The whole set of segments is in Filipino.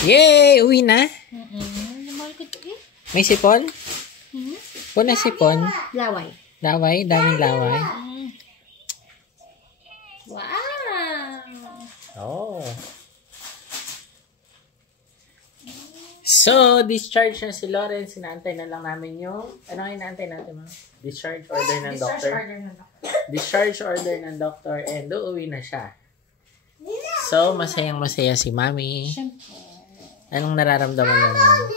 Yay! Uwi na? Namal ko ito eh. May sipon? Puna sipon? Laway. Laway? Daming laway? Wow! Oh. So, discharge na si Lawrence. Inaantay na lang namin yung... Ano nga inaantay natin, ma'am? Discharge order ng doctor. Discharge order ng doctor. And uuwi na siya. So, masayang-masaya si Mami. Siyempre. Anong nararamdaman mo, Mami?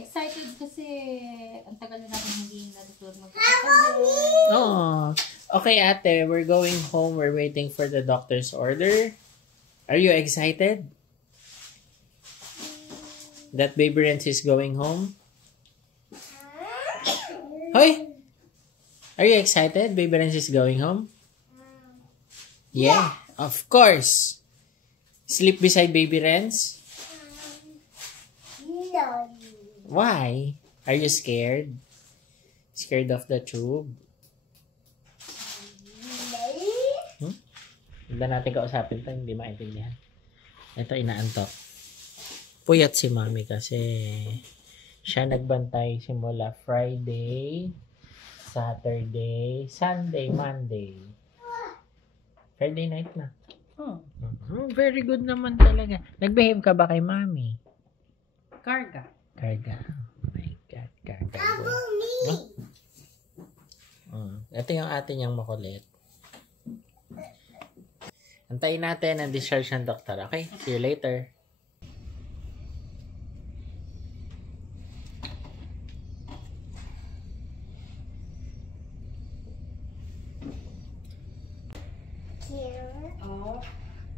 Excited kasi ang tagal na natin hindi natutulog magkakatabi. Oh. Okay, ate. We're going home. We're waiting for the doctor's order. Are you excited? That Baby Renz is going home? Hoy! Are you excited? Baby Renz is going home? Yeah, of course. Sleep beside Baby Renz? No. Why? Are you scared? Scared of the tube? Hindi natin kausapin ito, hindi maintindihan. Ito, inaantok. Puyat si Mami kasi siya nagbantay simula Friday, Saturday, Sunday, Monday. Friday night na. Very good naman talaga. Nag-behave ka ba kay Mami? Karga. Karga. Oh my God, karga. Ito yung atin yung makulit. Antayin natin ang discharge ng doktor. Okay? See you later. Care Of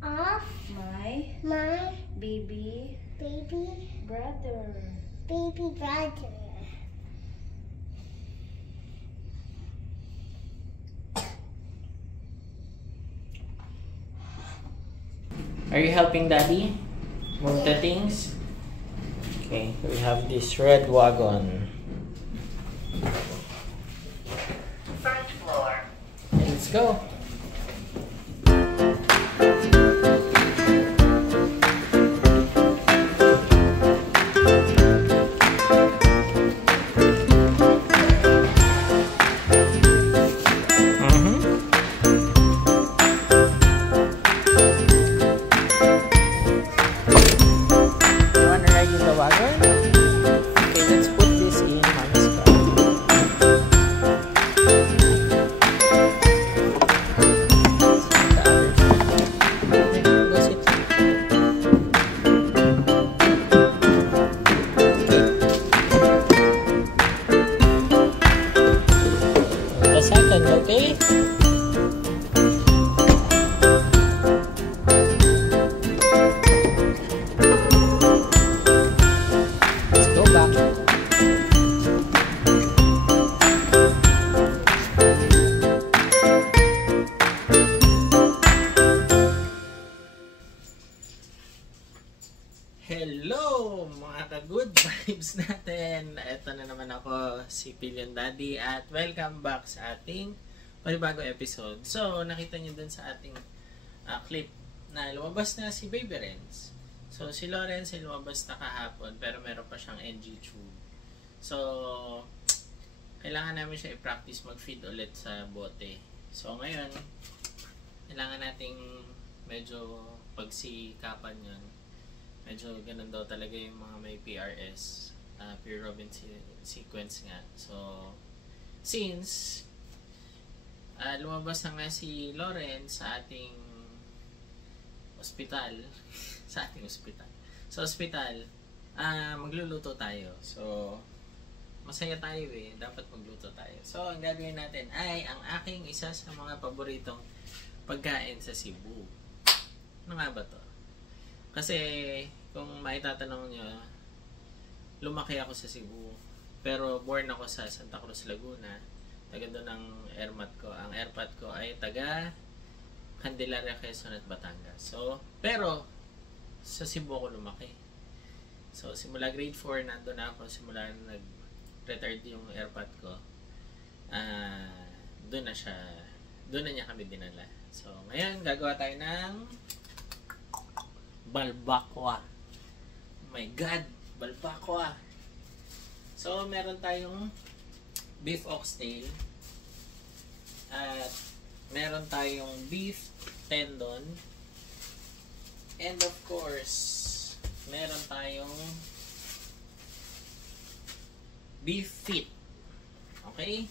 of my my baby brother. Are you helping Daddy move the things? Okay, we have this red wagon. First floor. Let's go. Wanna ride in the wagon? Okay, let's put this in Mommy's car. The other side. Okay, go sit. The second, okay? Let's go back. Hello mga ka-good vibes natin. Ito na naman ako, si Pillion Daddy, at welcome back sa ating panibagong episode. So, nakita niyo dun sa ating clip na lumabas na si Baby Renz. So, si Lawrence ay lumabas na kahapon pero meron pa siyang NG tube. So, kailangan namin siya i-practice mag-feed ulit sa bote. So, ngayon, kailangan nating medyo pagsikapan yun. Medyo ganun daw talaga yung mga may PRS, Pure Robin sequence nga. So, since lumabas na nga si Lawrence sa ating ospital, sa ospital, magluluto tayo. So, masaya tayo eh. Dapat magluto tayo. So, ang gagawin natin ay ang aking isa sa mga paboritong pagkain sa Cebu. Ano nga ba to? Kasi, kung maitatanong nyo, lumaki ako sa Cebu. Pero, born ako sa Santa Cruz, Laguna. Taga doon ang airmat ko. Ang airpat ko ay taga Candelaria, Quezon at Batangas. So, pero, sa Cebu ako lumaki. So, simula grade 4, nandun na ako. Simula nag-retired yung airpat ko. Doon na niya kami dinala. So, ngayon, gagawa tayo ng balbakwa. my God! Balbakwa! So, meron tayong beef oxtail. At meron tayong beef tendon. And of course, meron tayong beef feet. Okay?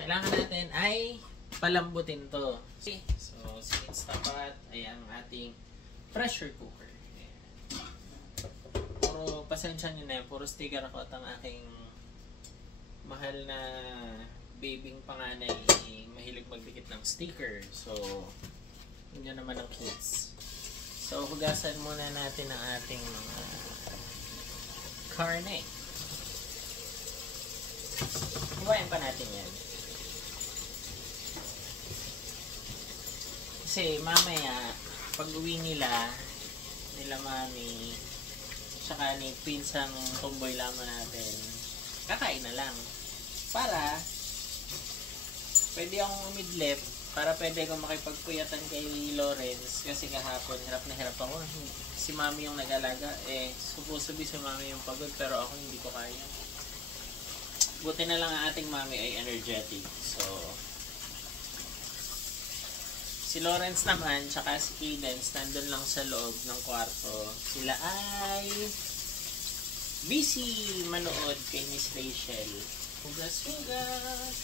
Kailangan natin ay palambutin to. Okay. So, since tapat ay ang ating pressure cooker. Ayan. Puro, pasensya nyo na yan. Puro sticker ako at ang aking mahal na babing panganay mahilig magdikit ng sticker. So, yun yun naman ang kids. So, hugasan muna natin ang ating karne. Huwain pa natin yan. Kasi mamaya, pag uwi nila mami, tsaka ni pinsang tomboy lamang natin, kakain na lang. Para, pwede akong umidlip, para pwede akong makipagpuyatan kay Lawrence, kasi kahapon, hirap na hirap ako. Si mami yung nag-alaga, supposed to be si mami yung pagod, pero ako hindi ko kaya. Buti na lang ang ating mami ay energetic. So, si Lawrence naman, tsaka si Cadence, nandun lang sa loob ng kwarto. Sila ay busy manood kay Miss Rachel. Hugas-hugas!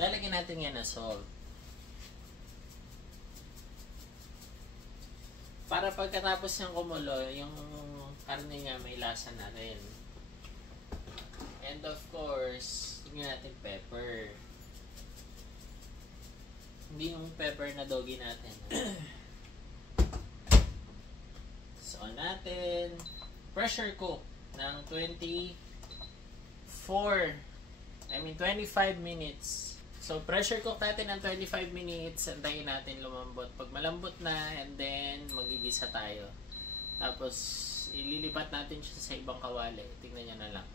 Lalagyan natin yan na salt. Para pagkatapos ng kumulo, yung karne nga may lasa na rin. And of course, tingnan natin pepper. Hindi yung pepper na doggy natin. So natin, pressure cook ng 25 minutes. So pressure cook natin ng 25 minutes, antayin natin lumambot. Pag malambot na, and then magigisa tayo. Tapos ililipat natin siya sa ibang kawali. Tingnan niyo na lang.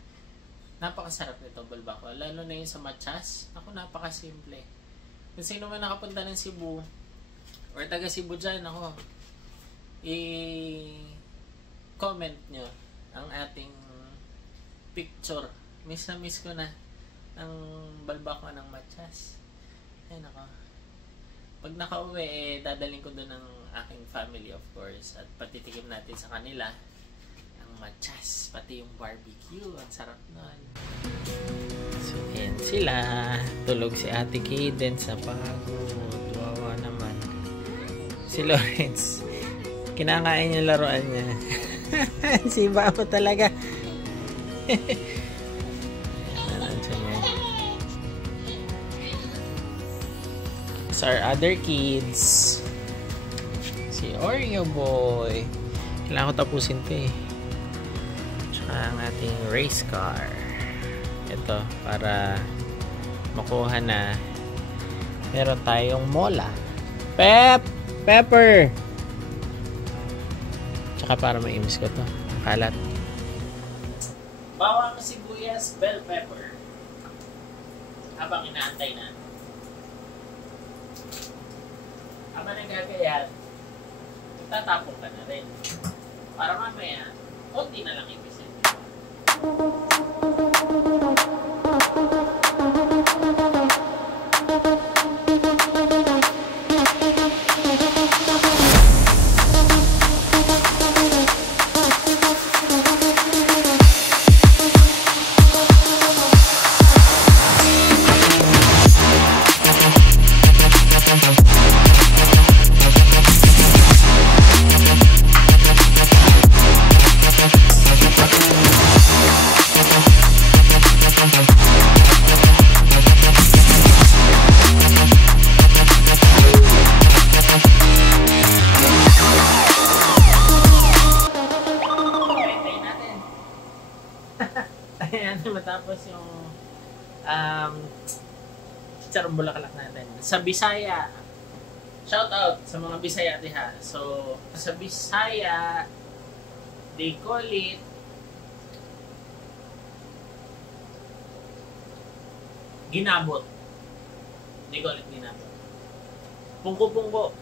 Napakasarap nito, balbakwa. Lalo na yung sa machas. Ako, napakasimple. Kung sino man nakapunta ng Cebu, or taga Cebu dyan, ako, i-comment nyo ang ating picture. Miss na miss ko na ang balbakwa ng machas. Ayun ako. Pag nakauwi, dadalhin ko doon ng aking family, of course. At patitikim natin sa kanila machas, pati yung barbecue. Ang sarap nun. So, ayan sila. Tulog si Ate Cadence sa pagod. Wawa naman. Si Lawrence, kinakain yung laruan niya. Si Babo talaga. So, our other kids. Si Oreo Boy. Kailangan ko tapusin to ang ating race car. Ito, para makuha na, meron tayong mola. Pepper! Tsaka para maimis ko to. Kalat. Bawang sibuyas, bell pepper. Habang inaantay na. Habang nagkakayat, tatapong ka na rin. Para mamaya, konti na lang imisin. Matapos yung chicharong bulaklak natin. Sa Bisaya, shout out sa mga Bisaya diha. So, sa Bisaya, they call it ginabot. They call it ginabot. Pungko-pungko.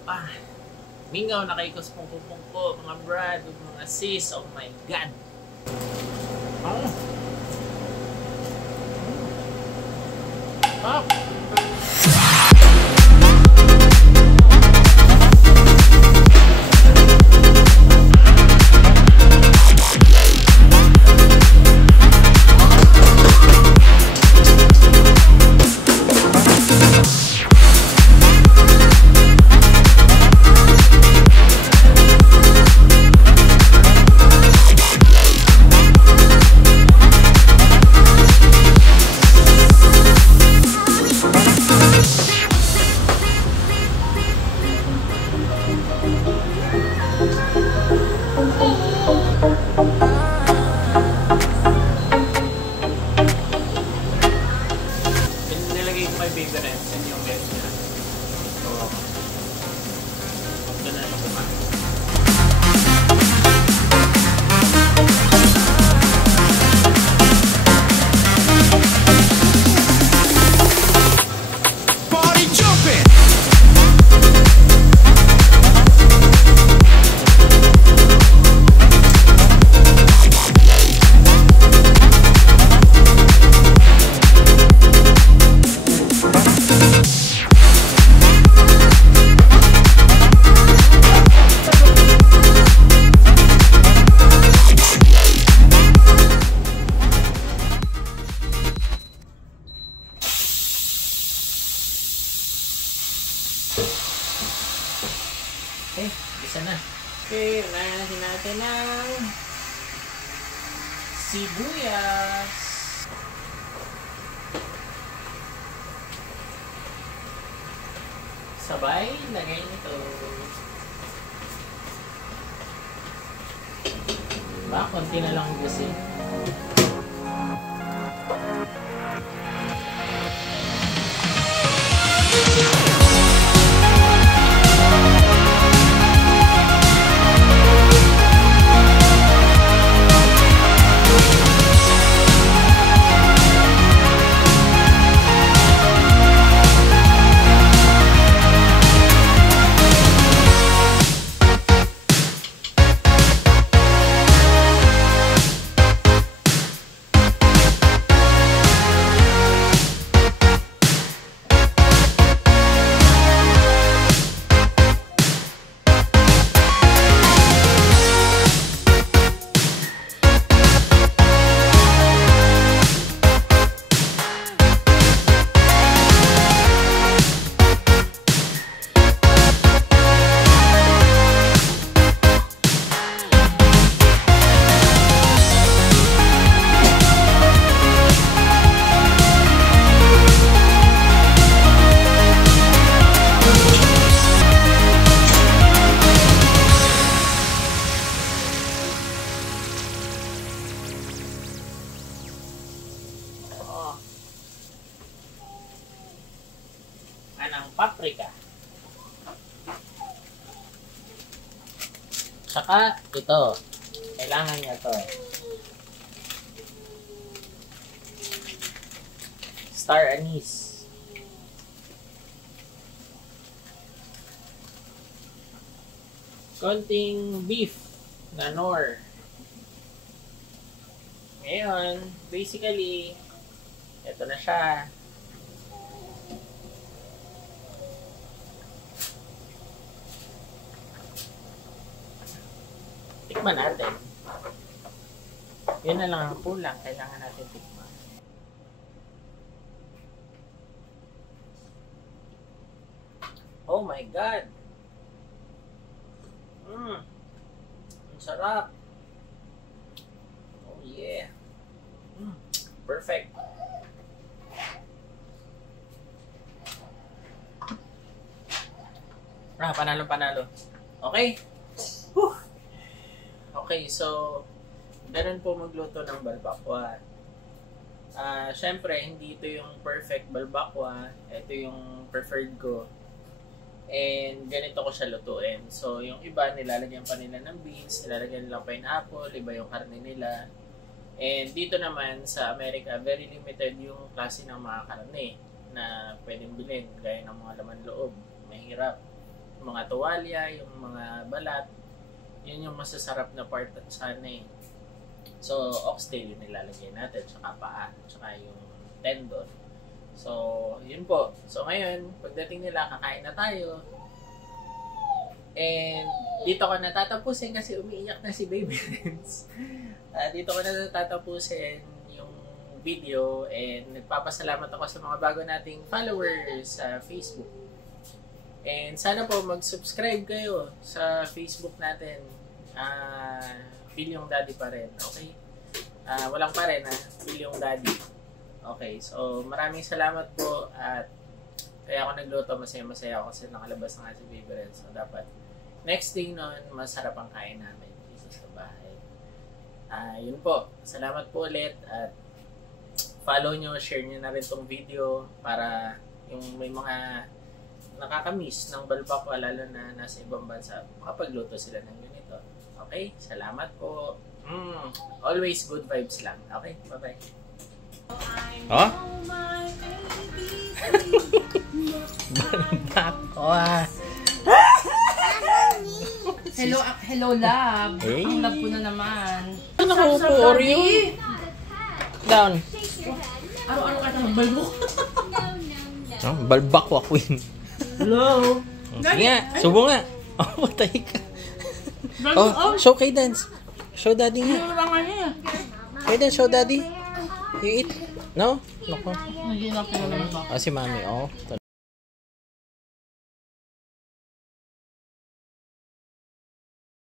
Mingaw na kayo sa pungko-pungko. Mga brad, mga sis. Oh my God. Nilagay ko may baby rin sa yung bed niya. So, doon na lang kumain. Party jumping! Okay, isa na. Okay, unahin natin ng sibuyas. Sabay, lagay nito. Konti na lang kasi. Anang paprika. Saka ito. Kailangan niya to. Star anise. Konting beef na nor. Ngayon, basically, ito na siya. Tikman natin. Yun na lang ang kulang. Kailangan natin tikman. Oh my God! Ang sarap! Oh yeah! Perfect! Panalo. Okay? Whew. Okay, so ganun po magluto ng balbakwa. Syempre, hindi ito yung perfect balbakwa. Ito yung preferred ko. And ganito ko siya lutuin. So, yung iba, nilalagyan pa nila ng beans, nilalagyan nila pineapple, iba yung karne nila. And dito naman sa Amerika, very limited yung klase ng mga karne na pwedeng bilhin, gaya ng mga laman loob, mahirap. Yung mga tuwalya, yung mga balat, yun yung masasarap na part at sana eh. So, oxtail yung nilalagay natin, tsaka paa, tsaka yung tendon. So, yun po. So, ngayon, pagdating nila, kakain na tayo. And, dito ko natatapusin kasi umiiyak na si Baby Renz. Dito ko natatapusin yung video and nagpapasalamat ako sa mga bago nating followers sa Facebook. And sana po mag-subscribe kayo sa Facebook natin. Feel yung Daddy pa rin, okay? Walang pa rin, Feel yung Daddy. Okay, so maraming salamat po at kaya ako nagluto, masaya ako kasi nakalabas na nga si Baby Renz. So dapat next day nun, masarap ang kain namin dito sa bahay. Yun po, salamat po ulit at follow nyo, share nyo na rin tong video para yung may mga nakakamiss ng balbakwa lalo na nasa ibang bansa, makapagluto sila ng ganito. Okay, salamat po. Always good vibes lang. Okay, bye-bye. Oh? Balbakwa. Hello love. Hey. Ang love ko na naman. Ano ko po, Oreo? Down. Araw-araw ka na balbok. Balbakwa queen. Hello. Sige nga, subo nga. Oh, patay ka. Oh, show kay Dance. Show daddy nga. Ano lang niya? Kay Dance, show daddy. You eat? No? Nako. Naging na naman ba? Si mami, oh.